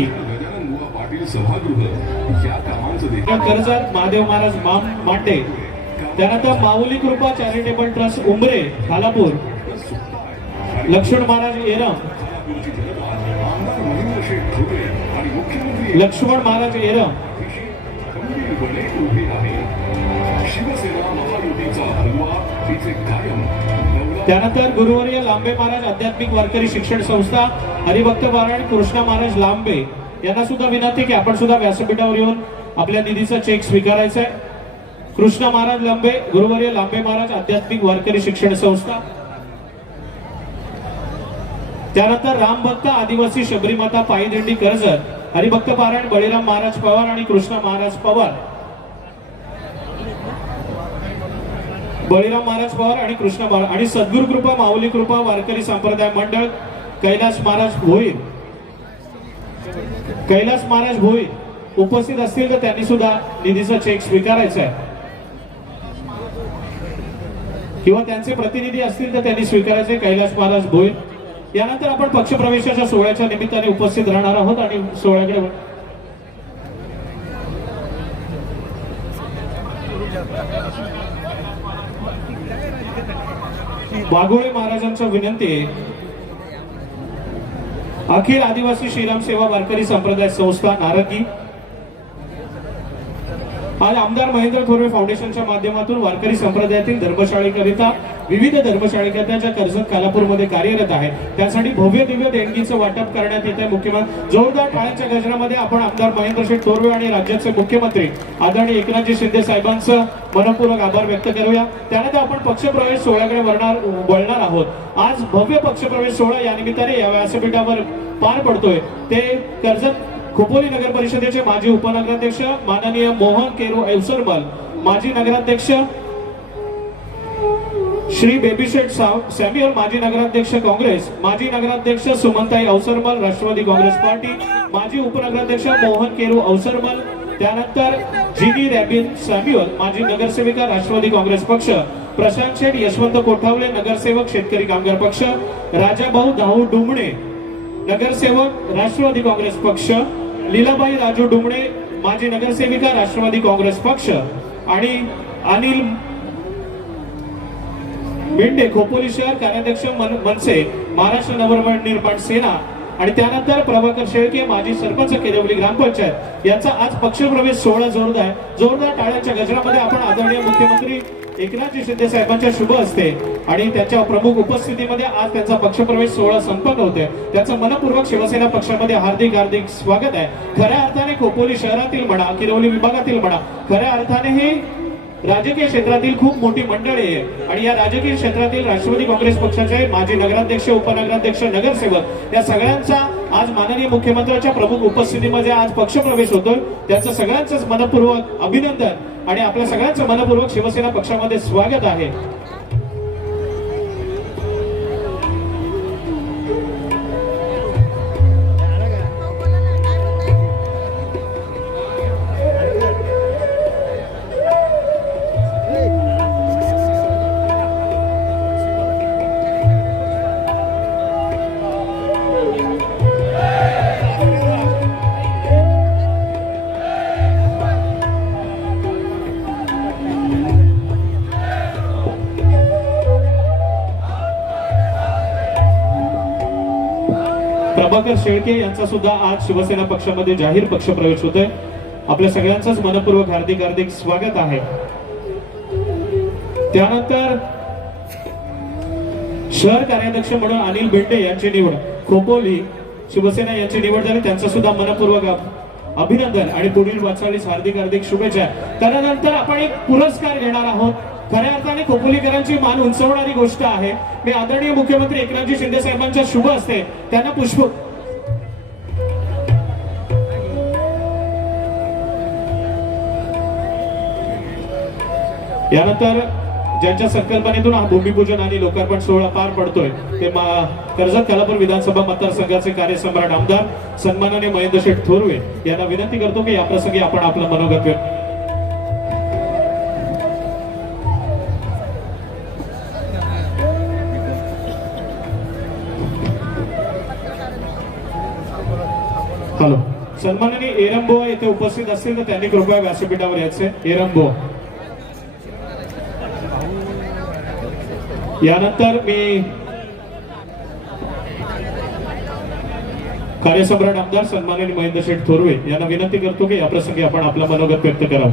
नारंगी पाटील. सभागृह या कामांचं देखील कर्जत महादेव महाराज माम मांडे. त्यानंतर माऊली कृपा चॅरिटेबल ट्रस्ट उंबरे खालापूर. लक्ष्मण महाराज एरम लक्ष्मण महाराज एरम शिवसेना महायुतीचा हलवा तिथे कायम. त्यानंतर गुरुवर्य लांबे महाराज आध्यात्मिक वारकरी शिक्षण संस्था हरिभक्त महाराज कृष्णा महाराज लांबे यांना सुद्धा विनंती की आपण सुद्धा व्यासपीठावर येऊन आपल्या निधीचा चेक स्वीकारायचा आहे. कृष्णा महाराज लांबे गुरुवर्य लांबे महाराज आध्यात्मिक वारकरी शिक्षण संस्था. त्यानंतर रामभक्त आदिवासी शबरीमाता पायीदिंडी कर्जत हरिभक्त पारायण बळीराम महाराज पवार आणि कृष्णा महाराज पवार. बळीराम महाराज पवार आणि कृष्ण महाराज आणि सद्गुरु कृपा माऊली कृपा वारकरी संप्रदाय मंडळ कैलास महाराज भोईर. कैलास महाराज भोईर उपस्थित असतील तर त्यांनी सुद्धा निधीचा चेक स्वीकारायचा आहे. किंवा त्यांचे प्रतिनिधी असतील तर त्यांनी स्वीकारायचे कैलास महाराज भोईर. यानंतर आपण पक्षप्रवेशाच्या सोहळ्याच्या निमित्ताने उपस्थित राहणार आहोत आणि सोहळ्याकडे वळ- वाघोळे महाराजांच्या विनंती. आहे अखिल आदिवासी श्रीराम सेवा वारकरी संप्रदाय संस्था नारंगी. आज आमदार महेंद्र थोरवे फाउंडेशनच्या माध्यमातून वारकरी संप्रदायातील धर्मशाळेकरिता विविध धर्मशाळेकरिता कर्जत कालापूरमध्ये कार्यरत आहे त्यासाठी भव्य दिव्य देणगीचं वाटप करण्यात येत आहे मुख्यमंत्री. जोरदार टाळ्यांच्या गजरामध्ये आपण आमदार महेंद्र थोरवे आणि राज्याचे मुख्यमंत्री आदरणीय एकनाथजी शिंदे साहेबांचं मनपूर्वक आभार व्यक्त करूया. त्यानंतर आपण पक्षप्रवेश सोहळ्याकडे वळणार वळणार आहोत. आज भव्य पक्षप्रवेश सोहळा या निमित्ताने या व्यासपीठावर पार पडतोय. ते कर्जत खोपोली नगर परिषदेचे माजी उपनगराध्यक्ष माननीय मोहन केरू एवसरमल माजी नगराध्यक्ष श्री बेबीशेठ साव- सॅम्युअल माजी नगराध्यक्ष काँग्रेस माजी नगराध्यक्ष सुमनताई अवसरमल राष्ट्रवादी काँग्रेस पार्टी माजी उपनगराध्यक्ष मोहन केरू अवसरमल त्यानंतर जिनी रॅबिन सॅम्युअल माजी नगरसेविका राष्ट्रवादी काँग्रेस पक्ष प्रशांत शेठ यशवंत कोठावले नगरसेवक शेतकरी कामगार पक्ष राजाभाऊ दाऊ डुमणे नगरसेवक राष्ट्रवादी काँग्रेस पक्ष लीलाबाई राजू डुमणे माजी नगरसेविका राष्ट्रवादी काँग्रेस पक्ष आणि अनिल मेंढे खोपोली शहर कार्याध्यक्ष मन- मनसे महाराष्ट्र नवनिर्माण सेना आणि त्यानंतर प्रभाकर शेळके माजी सरपंच केरवली ग्रामपंचायत. यांचा आज पक्षप्रवेश सोहळा जोरदार जोरदार टाळ्यांच्या गजरामध्ये आपण आदरणीय मुख्यमंत्री एकनाथजी शिंदे साहेबांच्या शुभ असते आणि त्यांच्या प्रमुख उपस्थितीमध्ये आज त्यांचा पक्षप्रवेश सोहळा संपन्न होतोय. त्याचं मनपूर्वक शिवसेना पक्षामध्ये हार्दिक हार्दिक स्वागत आहे. खऱ्या अर्थाने खोपोली शहरातील म्हणा किरवली विभागातील म्हणा खऱ्या अर्थाने हे राजकीय क्षेत्रातील खूप मोठी मंडळी आहे. आणि या राजकीय क्षेत्रातील राष्ट्रवादी काँग्रेस पक्षाचे माजी नगराध्यक्ष उपनगराध्यक्ष नगरसेवक या सगळ्यांचा आज माननीय मुख्यमंत्र्यांच्या प्रमुख उपस्थितीमध्ये आज पक्षप्रवेश होतोय. त्याचं सगळ्यांचंच मनपूर्वक अभिनंदन. आणि आपल्या सगळ्यांचं मनपूर्वक शिवसेना पक्षामध्ये स्वागत आहे. प्रभाकर शेळके यांचा सुद्धा आज शिवसेना पक्षामध्ये जाहीर पक्षप्रवेश होत आहे आपल्या सगळ्यांचंच मनपूर्वक हार्दिक हार्दिक स्वागत आहे. त्यानंतर शहर कार्याध्यक्ष म्हणून अनिल बेंडे यांची निवड. खोपोली शिवसेना यांची निवड झाली. त्यांचं सुद्धा मनपूर्वक अभिनंदन आणि पुढील वाटचालीस हार्दिक हार्दिक शुभेच्छा. त्यानंतर आपण एक पुरस्कार घेणार आहोत. खऱ्या अर्थाने खोपोलीकरांची मान उंचवणारी गोष्ट आहे. मी आदरणीय मुख्यमंत्री एकनाथजी शिंदे साहेबांच्या शुभ असते त्यांना पुष्प यानंतर ज्यांच्या संकल्पनेतून हा भूमिपूजन आणि लोकार्पण सोहळा पार पडतोय ते कर्जत कलापूर विधानसभा मतदारसंघाचे कार्यसम्राट आमदार सन्माननीय महेंद्र शेठ थोरवे यांना विनंती करतो की या प्रसंगी आपण आपलं मनोगत व्यक्त हॅलो. सन्माननीय एरंबो येथे उपस्थित असतील तर त्यांनी कृपया व्यासपीठावर यायचे. एरंबो यानंतर मी कार्यसम्राट आमदार सन्माननीय महेंद्र शेठ थोरवे यांना विनंती करतो की या प्रसंगी आपण आपला मनोगत व्यक्त करावं.